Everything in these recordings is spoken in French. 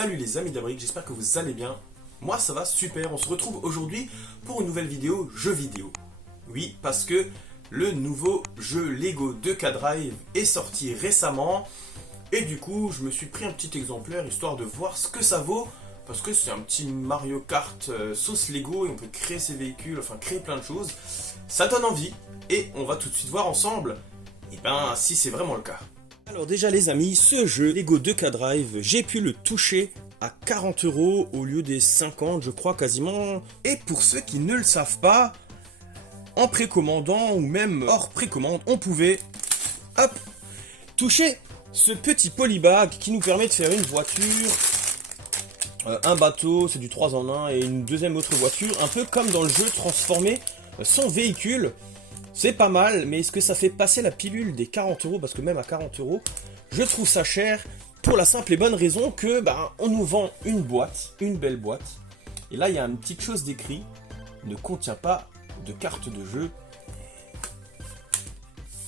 Salut les amis d'Amérique, j'espère que vous allez bien. Moi ça va super, on se retrouve aujourd'hui pour une nouvelle vidéo jeux vidéo. Oui, parce que le nouveau jeu Lego 2K-Drive est sorti récemment. Et du coup, je me suis pris un petit exemplaire histoire de voir ce que ça vaut. Parce que c'est un petit Mario Kart sauce Lego et on peut créer ses véhicules, enfin créer plein de choses. Ça donne envie et on va tout de suite voir ensemble, et ben si c'est vraiment le cas. Alors déjà les amis, ce jeu Lego 2K-Drive, j'ai pu le toucher à 40 € au lieu des 50 je crois quasiment. Et pour ceux qui ne le savent pas, en précommandant ou même hors précommande, on pouvait hop, toucher ce petit polybag qui nous permet de faire une voiture, un bateau, c'est du 3 en 1 et une deuxième autre voiture, un peu comme dans le jeu, transformer son véhicule. C'est pas mal, mais est-ce que ça fait passer la pilule des 40 €? Parce que même à 40 €, je trouve ça cher pour la simple et bonne raison que on nous vend une boîte, une belle boîte. Et là, il y a une petite chose d'écrit, ne contient pas de carte de jeu.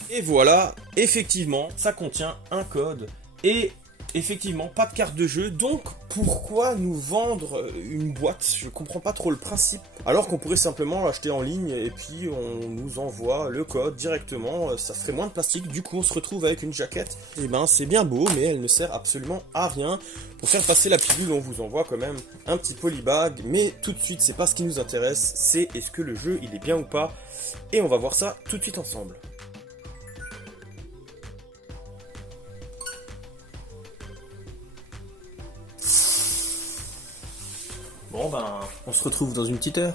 Et voilà, effectivement, ça contient un code et effectivement pas de carte de jeu. Donc pourquoi nous vendre une boîte? Je comprends pas trop le principe. Alors qu'on pourrait simplement l'acheter en ligne et puis on nous envoie le code directement. Ça ferait moins de plastique. Du coup on se retrouve avec une jaquette. Et c'est bien beau, mais elle ne sert absolument à rien. Pour faire passer la pilule, on vous envoie quand même un petit polybag. Mais tout de suite, c'est pas ce qui nous intéresse. C'est est-ce que le jeu il est bien ou pas. Et on va voir ça tout de suite ensemble. Bon on se retrouve dans une petite heure.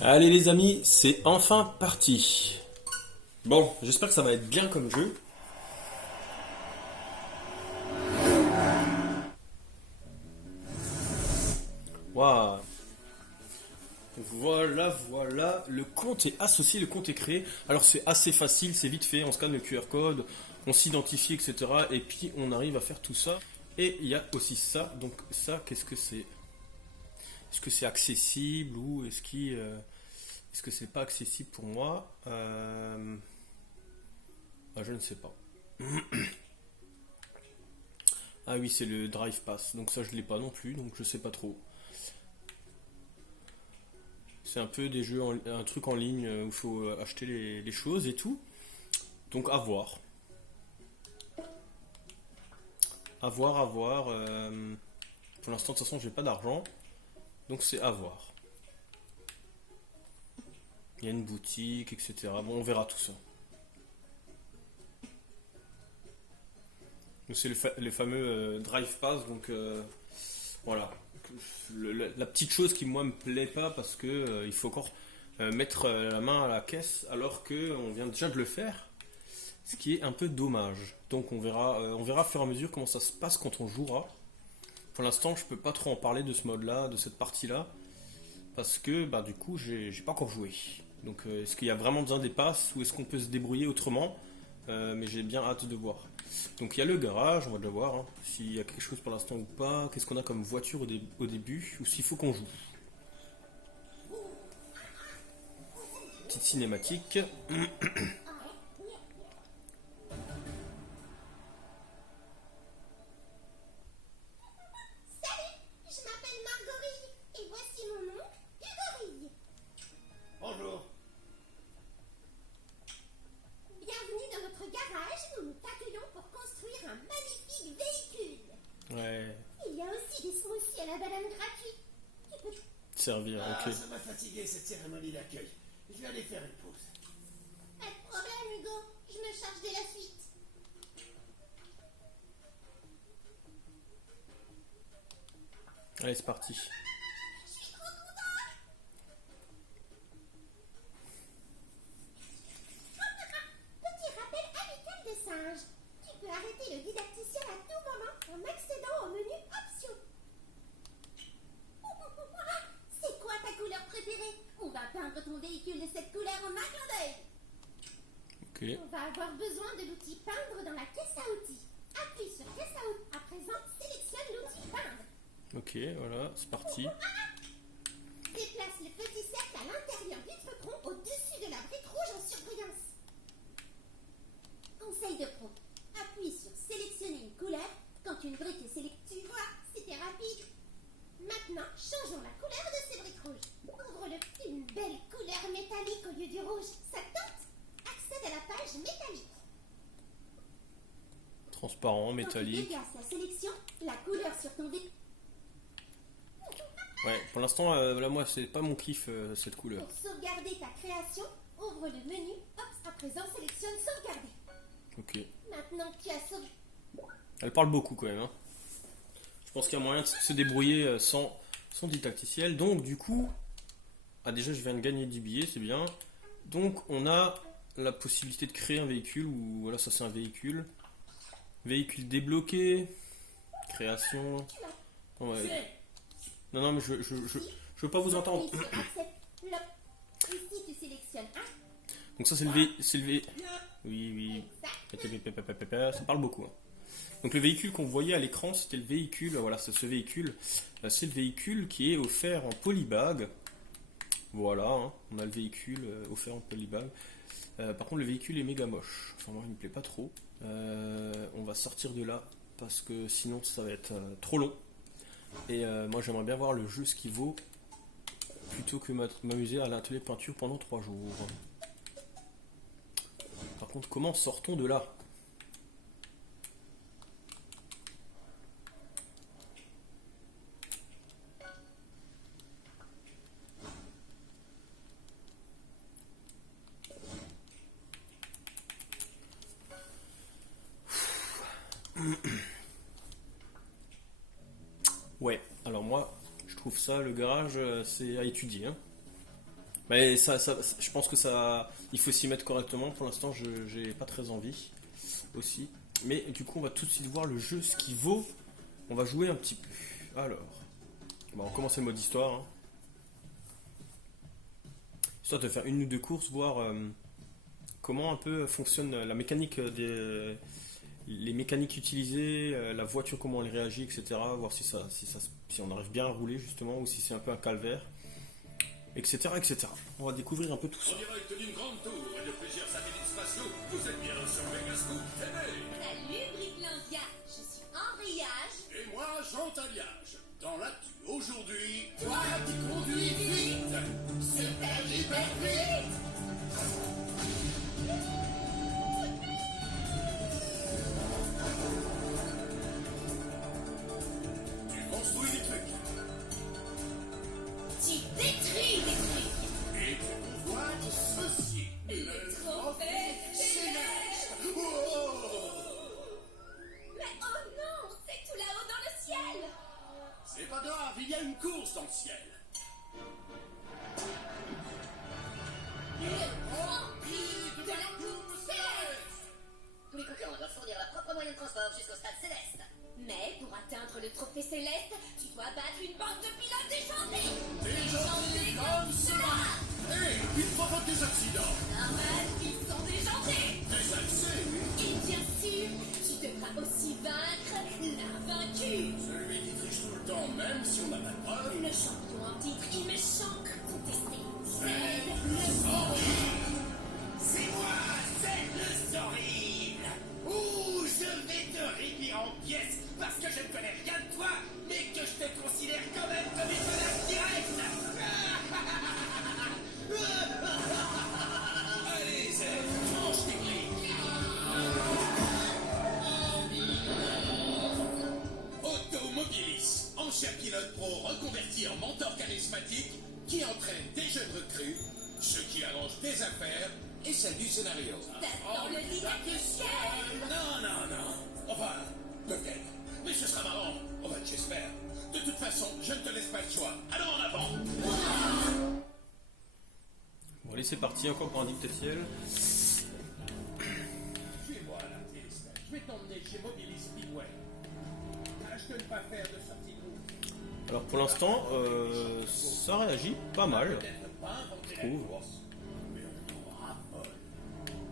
Allez les amis, c'est enfin parti. Bon, j'espère que ça va être bien comme jeu. Waouh. Voilà, le compte est associé, le compte est créé. Alors c'est assez facile, c'est vite fait, on scanne le QR code, on s'identifie, etc. Et puis on arrive à faire tout ça. Et il y a aussi ça, donc ça, qu'est-ce que c'est? Est-ce que c'est accessible ou est-ce que c'est pas accessible pour moi? Je ne sais pas. Ah oui, c'est le Drive Pass, donc ça je l'ai pas non plus, donc je sais pas trop. C'est un peu des jeux, un truc en ligne où il faut acheter les choses et tout. Donc à voir. À voir. Pour l'instant, de toute façon, j'ai pas d'argent. Donc c'est à voir. Il y a une boutique, etc. Bon, on verra tout ça. Donc c'est le fameux Drive Pass. Donc voilà. La petite chose qui moi me plaît pas parce que il faut encore mettre la main à la caisse alors que on vient déjà de le faire, ce qui est un peu dommage. Donc on verra au fur et à mesure comment ça se passe quand on jouera. Pour l'instant je peux pas trop en parler de ce mode là, de cette partie là, parce que du coup j'ai pas encore joué. Donc est-ce qu'il y a vraiment besoin des passes ou est-ce qu'on peut se débrouiller autrement? Mais j'ai bien hâte de voir. Donc il y a le garage, on va déjà voir s'il y a quelque chose pour l'instant ou pas, qu'est-ce qu'on a comme voiture au début, ou s'il faut qu'on joue. Petite cinématique. Ouais. Il y a aussi des smoothies à la banane gratuits. Servir, ok. Ça m'a fatigué cette cérémonie d'accueil. Je vais aller faire une pause. Pas de problème, Hugo. Je me charge de la suite. Allez, c'est parti. Je suis trop contente. Petit rappel amical des singes. Tu peux arrêter le didacticiel à tout moment en accédant au menu options. C'est quoi ta couleur préférée? On va peindre ton véhicule de cette couleur en un clin d'œil. Ok. On va avoir besoin de l'outil peindre dans la outils. Appuie sur caisse à outils. À présent, sélectionne l'outil peindre. Ok, voilà, c'est parti. Déplace le petit cercle à l'intérieur du tronc au-dessus de la brique rouge en surbrillance. Conseil de pro. Appuie sur sélectionner une couleur quand une brique est sélectionnée. Tu vois, c'était rapide. Maintenant, changeons la couleur de ces briques rouges. Ouvre-le. Une belle couleur métallique au lieu du rouge. Ça tente? Accède à la page métallique. Transparent, Quand tu métallique. déplaces la sélection, la couleur sur ton véhicule. Ouais, pour l'instant, là, moi, c'est pas mon kiff, cette couleur. Pour sauvegarder ta création, ouvre le menu. Hop, à présent, sélectionne sauvegarder. Ok. Maintenant que tu as sauvé. Elle parle beaucoup quand même. Hein. Je pense qu'il y a moyen de se débrouiller sans didacticiel. Donc, du coup, déjà, je viens de gagner 10 billets, c'est bien. Donc, on a la possibilité de créer un véhicule. Ou voilà, ça, c'est un véhicule. Véhicule débloqué. Création. Ouais. Non, mais je veux pas vous entendre. Appuie sur accept. Hop. Ici, tu sélectionnes un. Donc ça c'est le V. Oui. Exact. Ça parle beaucoup. Hein. Donc le véhicule qu'on voyait à l'écran, c'était le véhicule. Voilà, c'est ce véhicule. C'est le véhicule qui est offert en polybag. Voilà, hein, on a le véhicule offert en polybag. Par contre, le véhicule est méga moche. Enfin, moi, il me plaît pas trop. On va sortir de là parce que sinon, ça va être trop long. Et moi, j'aimerais bien voir le jeu ce qu'il vaut plutôt que m'amuser à l'atelier de peinture pendant 3 jours. Par contre, comment sortons de là? Ouais, alors moi, je trouve ça, le garage, c'est à étudier. Hein. Mais je pense que ça, il faut s'y mettre correctement. Pour l'instant, j'ai pas très envie aussi. Mais du coup, on va tout de suite voir le jeu, ce qu'il vaut. On va jouer un petit peu. Alors, on va commencer le mode histoire. Hein. Histoire de faire une ou deux courses, voir comment un peu fonctionne la mécanique les mécaniques utilisées, la voiture, comment elle réagit, etc. Voir si on arrive bien à rouler justement, ou si c'est un peu un calvaire, etc., etc. On va découvrir un peu tout ça. En direct d'une grande tour et de plusieurs satellites spatiaux, vous êtes bien sur Megascoop TV. Salut, Bricklandia. Je suis Embrayage. Et moi, Jean Taliage. Dans l'actu aujourd'hui, toi qui conduis vite, super hyper vite. Tu construis des trucs Tu détruis des trucs. et tu convoites ceci. Le trophée céleste. Wow. Mais oh non, c'est tout là-haut dans le ciel. C'est pas grave, il y a une course dans le ciel. Le Grand Prix de la Coupe Céleste. Tous les concurrents doivent fournir leur propre moyen de transport jusqu'au stade céleste. Mais pour atteindre le trophée céleste, tu dois battre une bande de pilotes déjantés. Déjantés comme ça. Hé, il provoque des accidents. Normal, ils sont déjantés. Des accès. Et bien sûr, tu devras aussi vaincre l'invaincu. Celui qui triche tout le temps, même si on n'a pas de preuve. Le champion en titre imméchant, incontesté. C'est le C'est moi, c'est le horrible. Ouh, je vais te réduire en pièces parce que je ne connais rien de toi, mais que je te considère quand même comme une menace directe. Allez, Zed, mange tes briques. Automobilis, ancien pilote pro reconverti en mentor charismatique qui entraîne des jeunes recrues, ce qui arrange tes affaires et celle du scénario. Dans le didacticiel. Non. Enfin, peut-être. Mais ce sera marrant. Enfin, j'espère. De toute façon, je ne te laisse pas le choix. Alors en avant. Bon, allez, c'est parti, encore pour un dictatiel. Suis-moi là, Téléscope. Je vais t'emmener chez Mobilis Speedway. Tâche de ne pas faire de sortie de route. Alors pour l'instant, ça réagit pas mal. Peut-être pas inventer la trouve. course, mais on en raffole.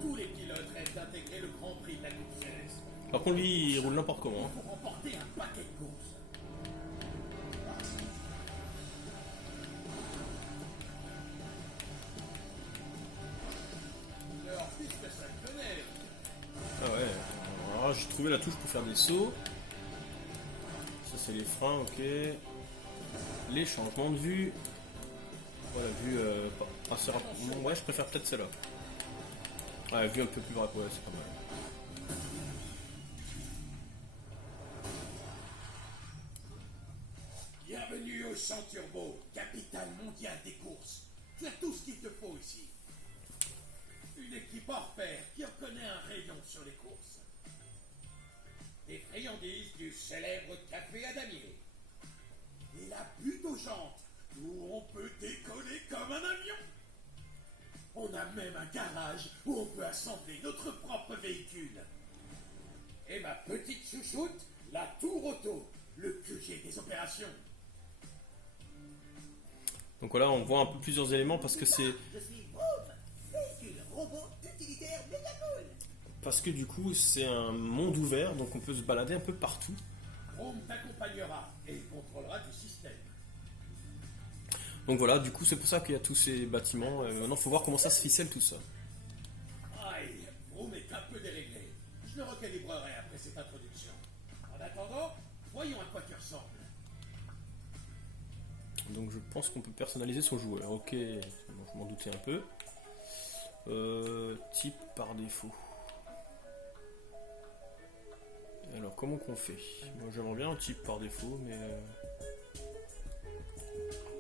Tous les pilotes rêvent d'intégrer le Grand Prix de la Coupe Céleste. Par contre, lui, il roule n'importe comment. Hein. Pour remporter un paquet de courses. Alors, puisque ça le tenait. Ah ouais. Alors, j'ai trouvé la touche pour faire des sauts. Ça, c'est les freins, ok. Les changements de vue. Voilà, vue assez rapide. Ouais, je préfère peut-être celle-là. Ouais, vue un peu plus rapide, ouais, c'est pas mal. Bienvenue au Champ Turbo, capitale mondiale des courses. Tu as tout ce qu'il te faut ici. Une équipe hors pair qui en connaît un rayon sur les courses. Des friandises du célèbre café à damier. Et la butte aux jantes, où on peut décoller comme un avion. On a même un garage où on peut assembler notre propre véhicule. Et ma petite chouchoute, la Tour Auto, le QG des opérations. Donc voilà, on voit un peu plusieurs éléments parce que c'est... Je suis Vroom, véhicule robot utilitaire méga cool. Parce que du coup, c'est un monde ouvert, donc on peut se balader un peu partout. Vroom t'accompagnera et contrôlera du système. Donc voilà, du coup, c'est pour ça qu'il y a tous ces bâtiments. Maintenant, il faut voir comment ça se ficelle tout ça. Aïe, Vroom est un peu déréglé. Je le recalibrerai après cette introduction. En attendant, voyons à quoi tu ressembles. Donc je pense qu'on peut personnaliser son joueur. Ok, bon, je m'en doutais un peu. Type par défaut. Alors comment qu'on fait? Moi j'aimerais bien un type par défaut, mais...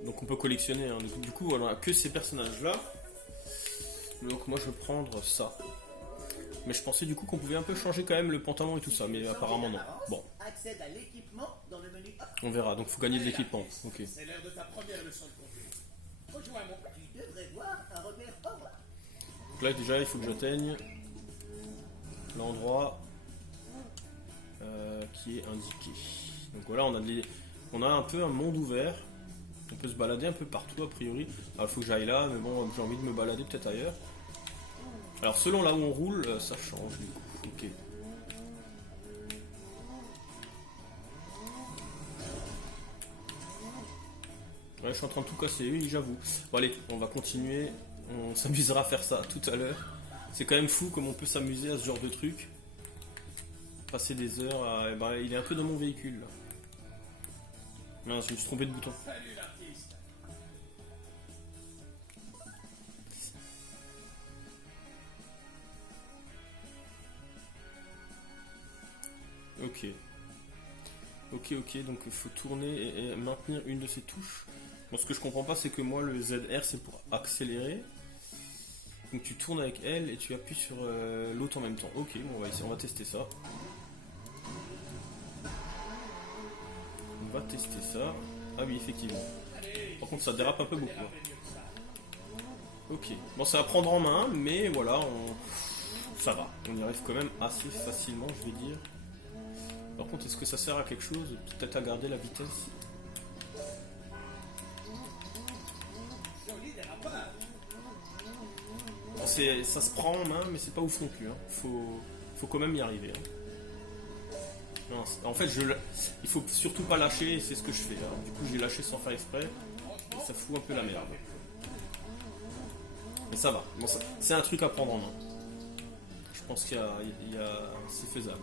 Donc on peut collectionner, hein. Du coup on a que ces personnages là. Donc moi je vais prendre ça. Mais je pensais du coup qu'on pouvait un peu changer quand même le pantalon et tout ça, mais apparemment non. Bon, Accède à l'équipement dans le menu Hop. on verra, donc faut gagner de l'équipement. Ok. C'est l'heure de ta première leçon de conduite. Rejoins-moi. Tu devrais voir un repère hors. Donc là déjà il faut que j'atteigne l'endroit qui est indiqué. Donc voilà, on a un peu un monde ouvert. On peut se balader un peu partout a priori. Alors il faut que j'aille là, mais bon j'ai envie de me balader peut-être ailleurs. Alors selon là où on roule, ça change du coup. Ok. Ouais, je suis en train de tout casser, oui, j'avoue. Bon allez, on va continuer. On s'amusera à faire ça tout à l'heure. C'est quand même fou comme on peut s'amuser à ce genre de truc. Passer des heures à... eh ben, il est un peu dans mon véhicule là. Non, je me suis trompé de bouton. Salut l'artiste. Ok. Ok, donc il faut tourner et maintenir une de ces touches. Bon, ce que je comprends pas, c'est que moi, le ZR, c'est pour accélérer. Donc tu tournes avec elle et tu appuies sur l'autre en même temps. Ok, bon, on va tester ça. On va tester ça. Ah oui, effectivement. Par contre, ça dérape un peu beaucoup. Ok, bon, ça va prendre en main, mais voilà, ça va. On y arrive quand même assez facilement, je vais dire. Par contre, est-ce que ça sert à quelque chose? Peut-être à garder la vitesse? Joli dérapage. Bon, ça se prend en main, mais c'est pas ouf non plus. Hein. Faut quand même y arriver. Hein. Non, en fait, il faut surtout pas lâcher, c'est ce que je fais. Hein. Du coup, j'ai lâché sans faire exprès, et ça fout un peu la merde. Mais ça va. Bon, c'est un truc à prendre en main. Je pense c'est faisable.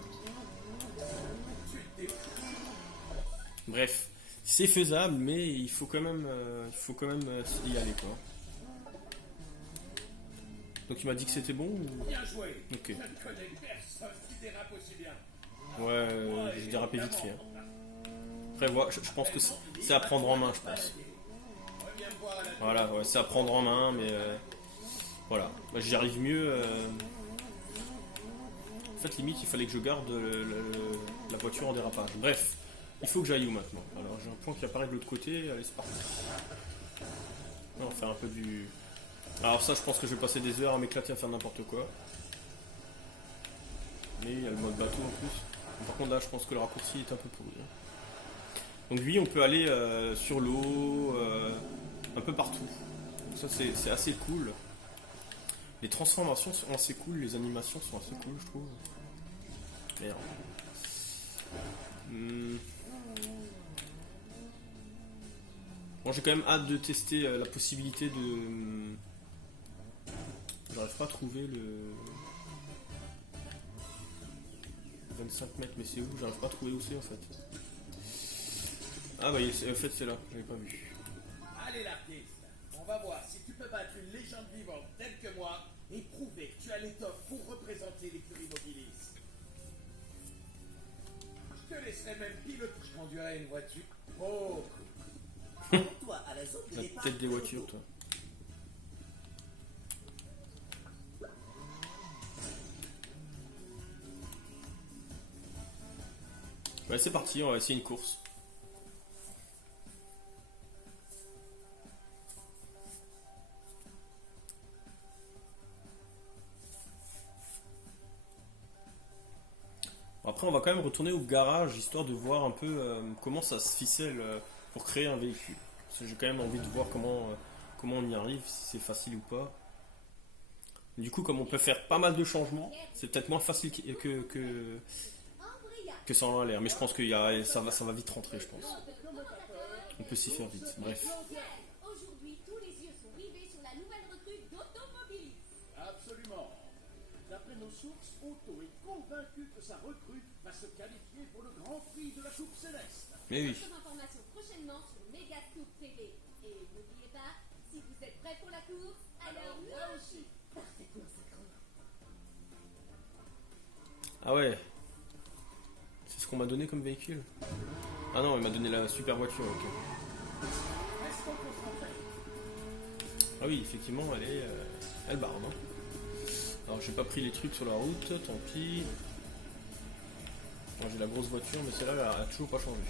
Bref, c'est faisable, mais il faut quand même y aller quoi. Donc il m'a dit que c'était bon ou... Bien joué. Ok. Je ne connais personne qui dérape aussi bien. Ouais, j'ai dérapé vite fait. Hein. Après, voilà, je pense que c'est à prendre en main, je pense. Reviens me voir à la Voilà, ouais, c'est à prendre en main, mais voilà. Bah, j'y arrive mieux. En fait, limite, il fallait que je garde la voiture en dérapage. Bref, il faut que j'aille où maintenant? Alors, j'ai un point qui apparaît de l'autre côté. Allez, c'est parti. On va faire un peu du... Alors ça, je pense que je vais passer des heures à m'éclater à faire n'importe quoi. Mais il y a le mode bateau en plus. Par contre, là, je pense que le raccourci est un peu pourri. Donc oui, on peut aller sur l'eau, un peu partout. Donc ça, c'est assez cool. Les transformations sont assez cool, les animations sont assez cool, je trouve. Merde. Bon, j'ai quand même hâte de tester la possibilité de... J'arrive pas à trouver le... 25 mètres, mais c'est où? J'arrive pas à trouver où c'est en fait. Ah bah en fait c'est là, j'avais pas vu. Allez l'artiste, on va voir si tu peux battre une légende vivante telle que moi et prouver que tu as l'étoffe pour représenter l'écurie Mobilis. Je te laisserai même piloter. Je conduirai une voiture. Oh, Toi, à la zone de La départ. tête des voitures, toi. Ouais, c'est parti, on va essayer une course. Après, on va quand même retourner au garage histoire de voir un peu comment ça se ficelle pour créer un véhicule. Parce que j'ai quand même envie de voir comment on y arrive, si c'est facile ou pas. Du coup, comme on peut faire pas mal de changements, c'est peut-être moins facile que ça en a l'air. Mais je pense que ça va vite rentrer, je pense. On peut s'y faire vite. Bref. Aujourd'hui, tous les yeux sont rivés sur la nouvelle recrue d'Automobilis. absolument. D'après nos sources, Otto est convaincu que sa recrue va se qualifier pour le Grand Prix de la Coupe Céleste. Mais oui. D'autres informations prochainement sur Megascoop TV. Et n'oubliez pas, si vous êtes prêts pour la course, alors moi aussi. Ah ouais. C'est ce qu'on m'a donné comme véhicule. Ah non, il m'a donné la super voiture, ok. Restons concentrés. Ah oui, effectivement, elle barre, non? Alors j'ai pas pris les trucs sur la route, tant pis. J'ai la grosse voiture, mais celle-là, elle a toujours pas changé.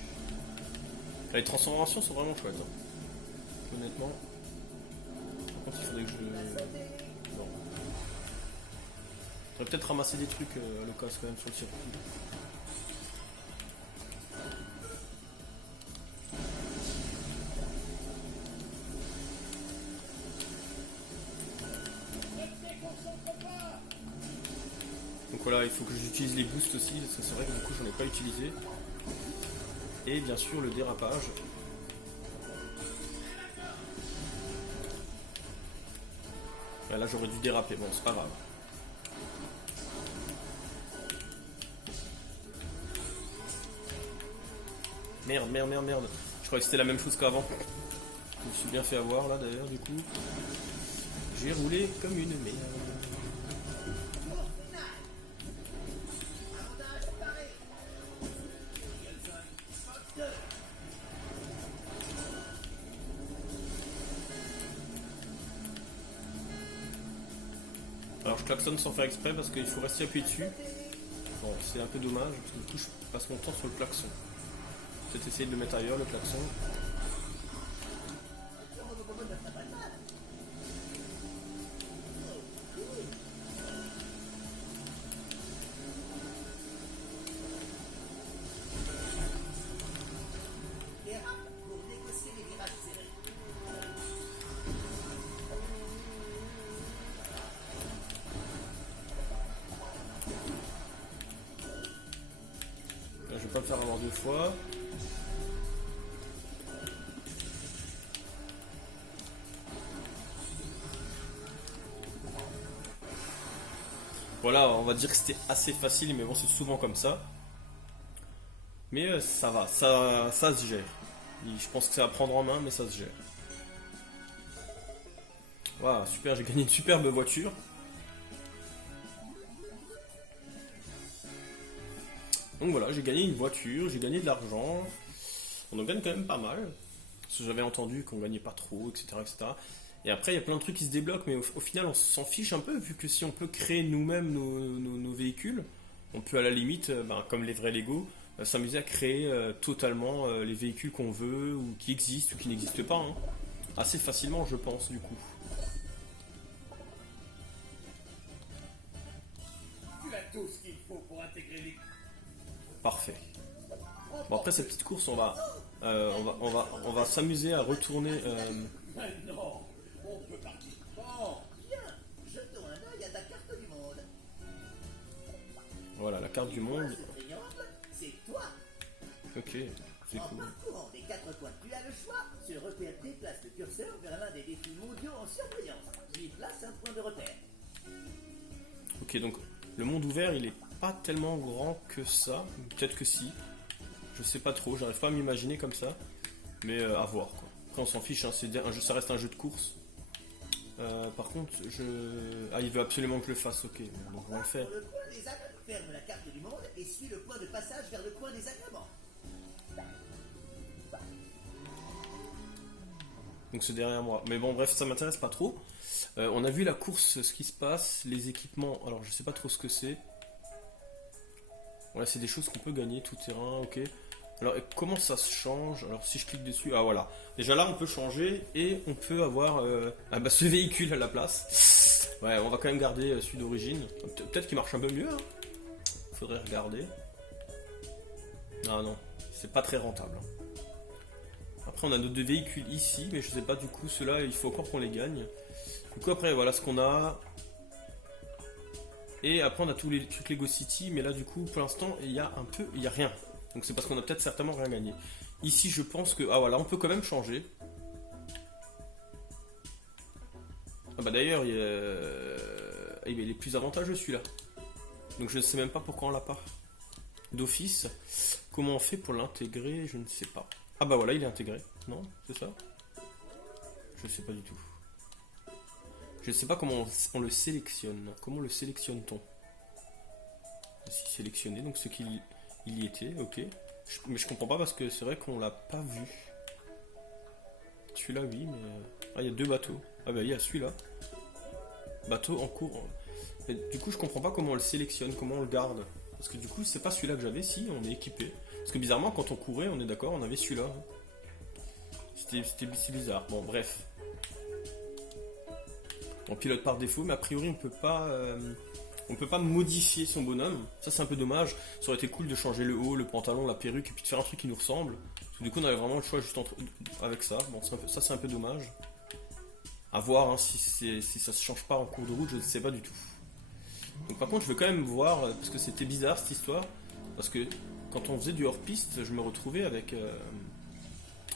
Là, les transformations sont vraiment chouettes. Hein. Honnêtement. Par contre, il faudrait que je... Non. J'aurais peut-être ramassé des trucs à l'occasion quand même sur le circuit. Donc voilà, il faut que j'utilise les boosts aussi, parce que c'est vrai que du coup j'en ai pas utilisé. Et bien sûr le dérapage. Ouais, là j'aurais dû déraper, bon c'est pas grave. Merde. Je croyais que c'était la même chose qu'avant. Je me suis bien fait avoir là d'ailleurs du coup. J'ai roulé comme une merde. Alors je klaxonne sans faire exprès parce qu'il faut rester appuyé dessus. Bon, c'est un peu dommage parce que du coup je passe mon temps sur le klaxon. Peut-être essayer de le mettre ailleurs le klaxon. Pour négocier les virages serrés. Là, je vais pas le faire avoir deux fois. Voilà, on va dire que c'était assez facile, mais bon, c'est souvent comme ça. Mais ça va, ça se gère. Je pense que ça va prendre en main, mais ça se gère. Voilà, super, j'ai gagné une superbe voiture. Donc voilà, j'ai gagné une voiture, j'ai gagné de l'argent. On en gagne quand même pas mal. Parce que j'avais entendu qu'on gagnait pas trop, etc., etc. Et après, il y a plein de trucs qui se débloquent, mais au final, on s'en fiche un peu, vu que si on peut créer nous-mêmes nos véhicules, on peut à la limite, comme les vrais Lego, s'amuser à créer totalement les véhicules qu'on veut, ou qui existent, ou qui n'existent pas. Hein. Assez facilement, je pense, du coup. Tu as tout ce qu'il faut pour intégrer les... Parfait. Bon, après cette petite course, on va s'amuser à retourner... Maintenant, on peut partir. Bon, Bien, jetons un œil à ta carte du monde. Voilà, la carte du monde. Ce triangle, c'est toi. Ok, c'est En cool. parcourant les 4 coins, tu as le choix. Ce repère déplace le curseur vers l'un des défis mondiaux en surbrillance. J'y place un point de repère. Ok, donc le monde ouvert, il est pas tellement grand que ça. Peut-être que si. Je sais pas trop, j'arrive pas à m'imaginer comme ça. Mais à voir, quoi. Après, on s'en fiche, hein, c'est un jeu, ça reste un jeu de course. Par contre, Ah, il veut absolument que je le fasse, ok. Donc on va le faire. Pour le point des ânes, ferme la carte du monde et suis le point de passage vers le point des agréments. Donc c'est derrière moi. Mais bon, bref, ça m'intéresse pas trop. On a vu la course, ce qui se passe, les équipements. Alors, je sais pas trop ce que c'est. Ouais, c'est des choses qu'on peut gagner, tout terrain, ok. Alors, et comment ça se change? Alors, si je clique dessus, ah voilà. Déjà là, on peut changer et on peut avoir ce véhicule à la place. Ouais, on va quand même garder celui d'origine. Peut-être qu'il marche un peu mieux. Hein. Faudrait regarder. Ah non, c'est pas très rentable. Après, on a nos deux véhicules ici, mais je sais pas du coup, ceux-là, il faut encore qu'on les gagne. Du coup, après, voilà ce qu'on a. Et après, on a tous les trucs Lego City, mais là, du coup, pour l'instant, il y a rien. Donc, c'est parce qu'on a peut-être certainement rien gagné. Ici, je pense que. Ah, voilà, on peut quand même changer. Ah, bah d'ailleurs, il est plus avantageux celui-là. Donc, je ne sais même pas pourquoi on l'a pas. D'office. Comment on fait pour l'intégrer? Je ne sais pas. Ah, bah voilà, il est intégré. Non, c'est ça? Je sais pas du tout. Je sais pas comment on le sélectionne. Comment le sélectionne-t-on? Si sélectionné, donc ce qu'il y était, ok. Mais je comprends pas parce que c'est vrai qu'on l'a pas vu. Celui-là, oui, mais... Ah, il y a deux bateaux. Ah bah, il y a celui-là. Bateau en cours. Mais, du coup, je comprends pas comment on le sélectionne, comment on le garde. Parce que du coup, c'est pas celui-là que j'avais, si, on est équipé. Parce que bizarrement, quand on courait, on est d'accord, on avait celui-là. C'était bizarre. Bon, bref. On pilote par défaut, mais a priori, on peut pas modifier son bonhomme. Ça, c'est un peu dommage. Ça aurait été cool de changer le haut, le pantalon, la perruque, et puis de faire un truc qui nous ressemble. Parce que du coup, on avait vraiment le choix juste avec ça. Bon, ça, c'est un peu dommage. À voir hein, si ça se change pas en cours de route, je ne sais pas du tout. Donc, par contre, je veux quand même voir, parce que c'était bizarre cette histoire. Parce que quand on faisait du hors-piste, je me retrouvais avec...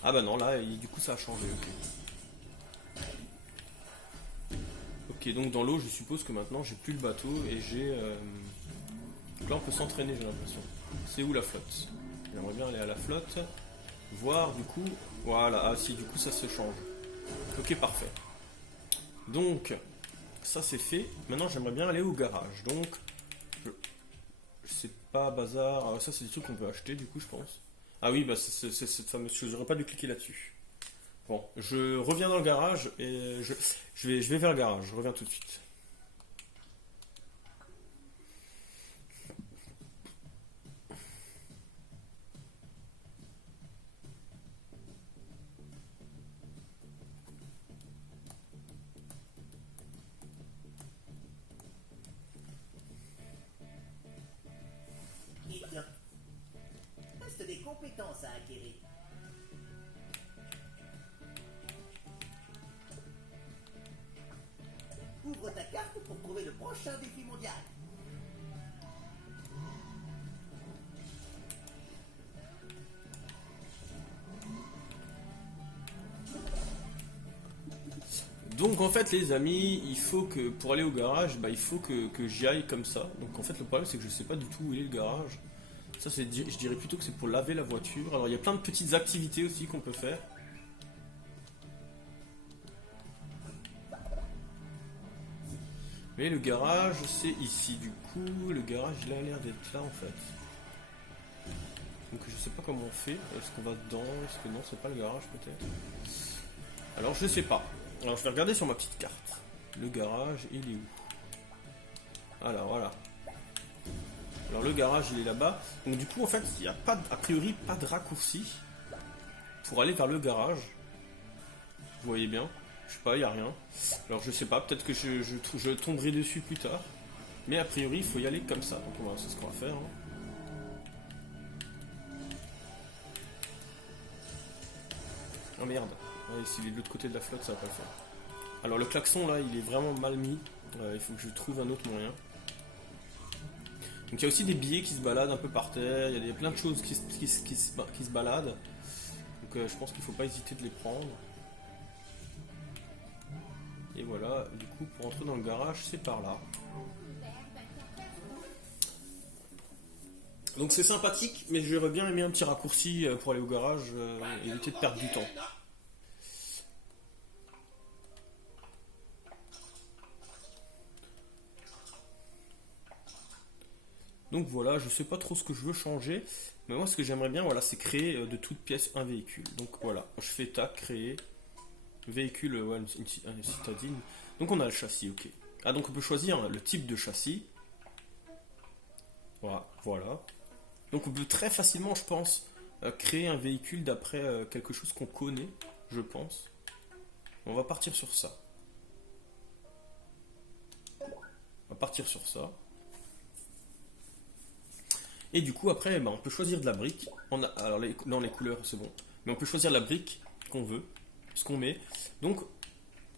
Ah bah non, là, du coup, ça a changé. Ok, donc dans l'eau, je suppose que maintenant, j'ai plus le bateau et j'ai... Donc là, on peut s'entraîner, j'ai l'impression. C'est où la flotte? J'aimerais bien aller à la flotte. Voir, du coup... Voilà, ah si, du coup, ça se change. Ok, parfait. Donc, ça, c'est fait. Maintenant, j'aimerais bien aller au garage. Donc, je sais pas, bazar... Ah, ça, c'est des trucs qu'on peut acheter, du coup, je pense. Ah oui, bah c'est cette fameuse chose, j'aurais pas dû cliquer là-dessus. Bon, je reviens dans le garage et je vais vers le garage, je reviens tout de suite. Il reste des compétences à acquérir. Ouvre ta carte pour trouver le prochain défi mondial. Donc en fait les amis, il faut que pour aller au garage, bah, il faut que j'y aille comme ça. Donc en fait le problème c'est que je sais pas du tout où il est le garage. Ça je dirais plutôt que c'est pour laver la voiture. Alors il y a plein de petites activités aussi qu'on peut faire. Mais le garage c'est ici, du coup le garage il a l'air d'être là en fait. Donc je sais pas comment on fait, est-ce qu'on va dedans, est-ce que non c'est pas le garage peut-être. Alors je sais pas, alors je vais regarder sur ma petite carte. Le garage il est où? Alors voilà. Alors le garage il est là-bas, donc du coup en fait il n'y a pas, a priori pas de raccourci pour aller vers le garage. Vous voyez bien. Je sais pas, il n'y a rien. Alors je sais pas, peut-être que je tomberai dessus plus tard. Mais a priori, il faut y aller comme ça. Donc voilà, c'est ce qu'on va faire. Oh merde. Ouais, s'il est de l'autre côté de la flotte, ça va pas le faire. Alors le klaxon là, il est vraiment mal mis. Il faut que je trouve un autre moyen. Donc il y a aussi des billets qui se baladent un peu par terre, il y a plein de choses qui se baladent. Donc je pense qu'il faut pas hésiter de les prendre. Et voilà, du coup pour entrer dans le garage c'est par là. Donc c'est sympathique, mais j'aurais bien aimé un petit raccourci pour aller au garage et éviter de perdre du temps. Donc voilà, je sais pas trop ce que je veux changer, mais moi ce que j'aimerais bien, voilà, c'est créer de toutes pièces un véhicule. Donc voilà, je fais tac, créer véhicule, ouais, une citadine. Donc on a le châssis, ok. Ah donc on peut choisir le type de châssis. Voilà. Donc on peut très facilement, je pense, créer un véhicule d'après quelque chose qu'on connaît, je pense. On va partir sur ça. Et du coup après on peut choisir de la brique. Alors non, les couleurs c'est bon. Mais on peut choisir la brique qu'on veut, ce qu'on met. Donc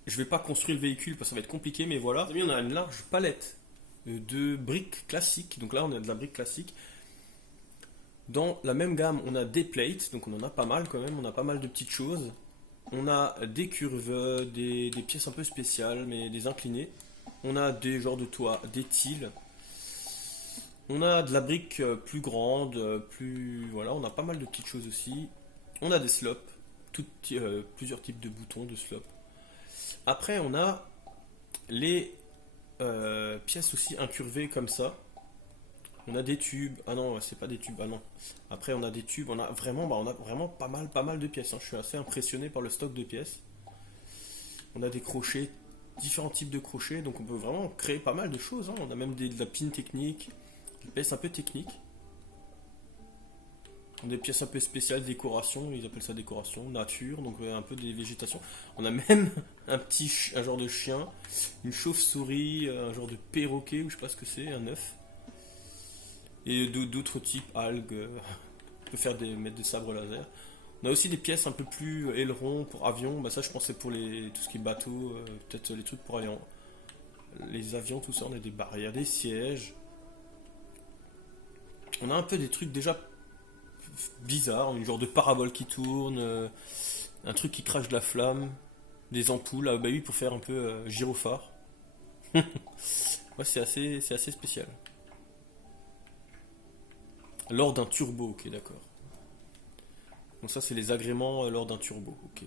je vais pas construire le véhicule parce que ça va être compliqué, mais voilà. On a une large palette de briques classiques. Donc là on a de la brique classique. Dans la même gamme on a des plates, donc on en a pas mal quand même, on a pas mal de petites choses. On a des curves, des pièces un peu spéciales mais des inclinées. On a des genres de toits, des tiles. On a de la brique plus grande, voilà, on a pas mal de petites choses aussi. On a des slopes, plusieurs types de boutons de slopes. Après, on a les pièces aussi incurvées comme ça. On a des tubes. Ah non, c'est pas des tubes. Ah non. Après, on a des tubes. On a vraiment pas mal de pièces. Hein. Je suis assez impressionné par le stock de pièces. On a des crochets, différents types de crochets. Donc, on peut vraiment créer pas mal de choses. Hein. On a même de la pin technique. Des pièces un peu techniques. Des pièces un peu spéciales, décoration, ils appellent ça décoration, nature, donc un peu des végétations. On a même un genre de chien, une chauve-souris, un genre de perroquet, ou je sais pas ce que c'est, un œuf. Et d'autres types, algues, on peut mettre des sabres laser. On a aussi des pièces un peu plus ailerons pour avions, bah ça je pensais pour tout ce qui est bateau, peut-être les trucs pour aller les avions, tout ça, on a des barrières, des sièges. On a un peu des trucs déjà bizarres, une genre de parabole qui tourne, un truc qui crache de la flamme, des ampoules, bah oui, pour faire un peu gyrophare. Ouais, c'est assez spécial. Lors d'un turbo, ok, d'accord. Donc ça, c'est les agréments lors d'un turbo, ok.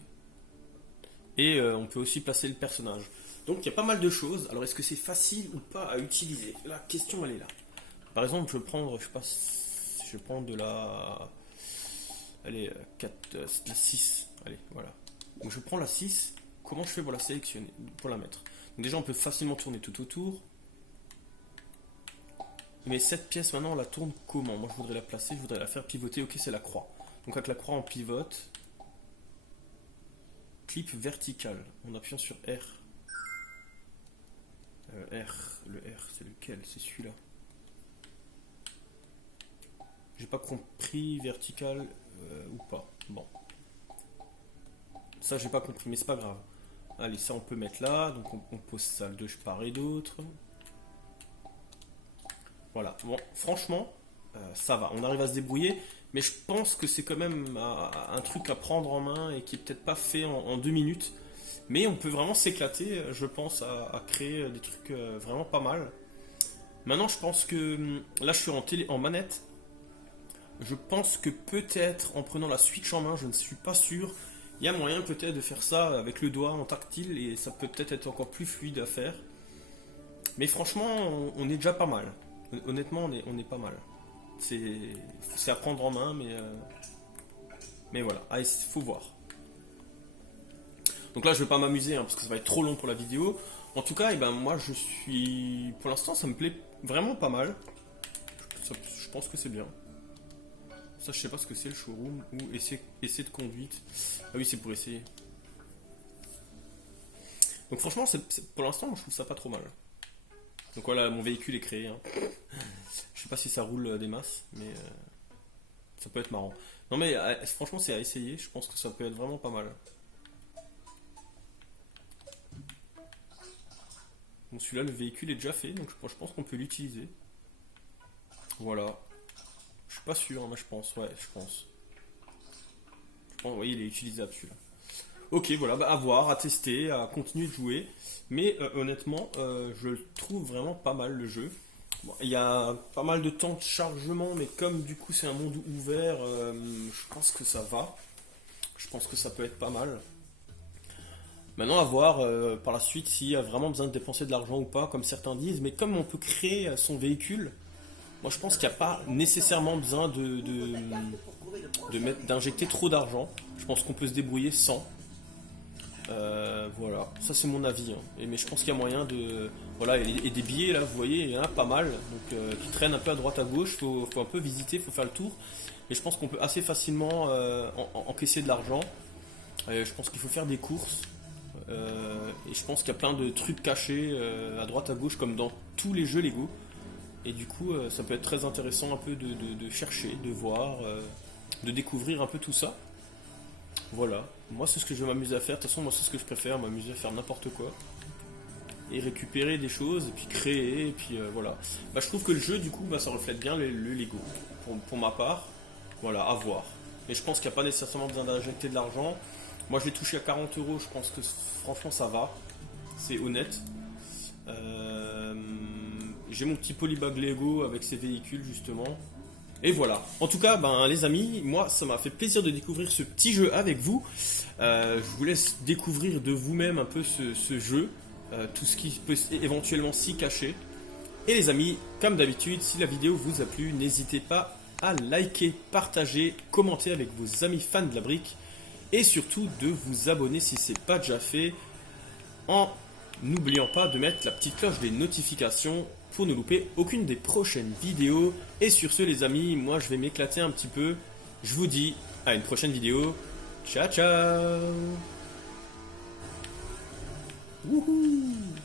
Et on peut aussi placer le personnage. Donc il y a pas mal de choses. Alors est-ce que c'est facile ou pas à utiliser? La question, elle est là. Par exemple, je vais prendre, je vais prendre de la... Allez, la 6. Allez, voilà. Donc je prends la 6. Comment je fais pour la sélectionner, pour la mettre? Donc déjà, on peut facilement tourner tout autour. Mais cette pièce, maintenant, on la tourne comment? Moi, je voudrais la placer, je voudrais la faire pivoter. Ok, c'est la croix. Donc avec la croix, on pivote. Clip vertical. En appuyant sur R. Le R, c'est lequel? C'est celui-là. J'ai pas compris vertical ou pas. Bon. Ça, j'ai pas compris, mais c'est pas grave. Allez, ça, on peut mettre là. Donc, on pose ça de part et d'autre. Voilà. Bon, franchement, ça va. On arrive à se débrouiller. Mais je pense que c'est quand même un truc à prendre en main et qui est peut-être pas fait en 2 minutes. Mais on peut vraiment s'éclater, je pense, à créer des trucs vraiment pas mal. Maintenant, je pense que... Là, je suis en manette. Je pense que peut-être, en prenant la Switch en main, je ne suis pas sûr. Il y a moyen peut-être de faire ça avec le doigt en tactile. Et ça peut peut-être être encore plus fluide à faire. Mais franchement, on est déjà pas mal. Honnêtement, on est pas mal. C'est à prendre en main, mais voilà. Ah, il faut voir. Donc là, je vais pas m'amuser, hein, parce que ça va être trop long pour la vidéo. En tout cas, moi, pour l'instant, ça me plaît vraiment pas mal. Je pense que c'est bien. Ça, je sais pas ce que c'est, le showroom ou essai de conduite. Ah oui, c'est pour essayer. Donc franchement, pour l'instant, je trouve ça pas trop mal. Donc voilà, mon véhicule est créé. Hein. Je sais pas si ça roule des masses, mais ça peut être marrant. Non mais franchement, c'est à essayer. Je pense que ça peut être vraiment pas mal. Bon, celui-là, le véhicule est déjà fait, donc je pense qu'on peut l'utiliser. Voilà. Je suis pas sûr, hein, mais je pense, ouais, je pense. Oui, il est utilisable celui-là. Ok, voilà, bah, à voir, à tester, à continuer de jouer. Mais honnêtement, je le trouve vraiment pas mal le jeu. Bon, il y a pas mal de temps de chargement, mais comme du coup c'est un monde ouvert, je pense que ça va. Je pense que ça peut être pas mal. Maintenant, à voir par la suite s'il y a vraiment besoin de dépenser de l'argent ou pas, comme certains disent. Mais comme on peut créer son véhicule, moi je pense qu'il n'y a pas nécessairement besoin d'injecter trop d'argent. Je pense qu'on peut se débrouiller sans. Voilà, ça c'est mon avis. Hein. Mais je pense qu'il y a moyen de. Voilà, et des billets là, vous voyez, il y en a pas mal. Donc qui traînent un peu à droite à gauche. Faut un peu visiter, faut faire le tour. Et je pense qu'on peut assez facilement encaisser de l'argent. Je pense qu'il faut faire des courses. Et je pense qu'il y a plein de trucs cachés à droite à gauche comme dans tous les jeux Lego. Et du coup, ça peut être très intéressant un peu de chercher, de voir, de découvrir un peu tout ça. Voilà, moi c'est ce que je vais m'amuser à faire. De toute façon, moi c'est ce que je préfère, m'amuser à faire n'importe quoi. Et récupérer des choses, et puis créer, et puis voilà. Bah, je trouve que le jeu, du coup, bah, ça reflète bien le Lego. Pour ma part, voilà, à voir. Mais je pense qu'il n'y a pas nécessairement besoin d'injecter de l'argent. Moi je l'ai touché à 40€, je pense que franchement ça va. C'est honnête. J'ai mon petit polybag Lego avec ses véhicules justement. Et voilà. En tout cas, ben, les amis, moi ça m'a fait plaisir de découvrir ce petit jeu avec vous. Je vous laisse découvrir de vous-même un peu ce jeu. Tout ce qui peut éventuellement s'y cacher. Et les amis, comme d'habitude, si la vidéo vous a plu, n'hésitez pas à liker, partager, commenter avec vos amis fans de la brique. Et surtout de vous abonner si ce n'est pas déjà fait. En n'oubliant pas de mettre la petite cloche des notifications pour ne louper aucune des prochaines vidéos. Et sur ce les amis, moi je vais m'éclater un petit peu. Je vous dis à une prochaine vidéo. Ciao ciao. Wouhou.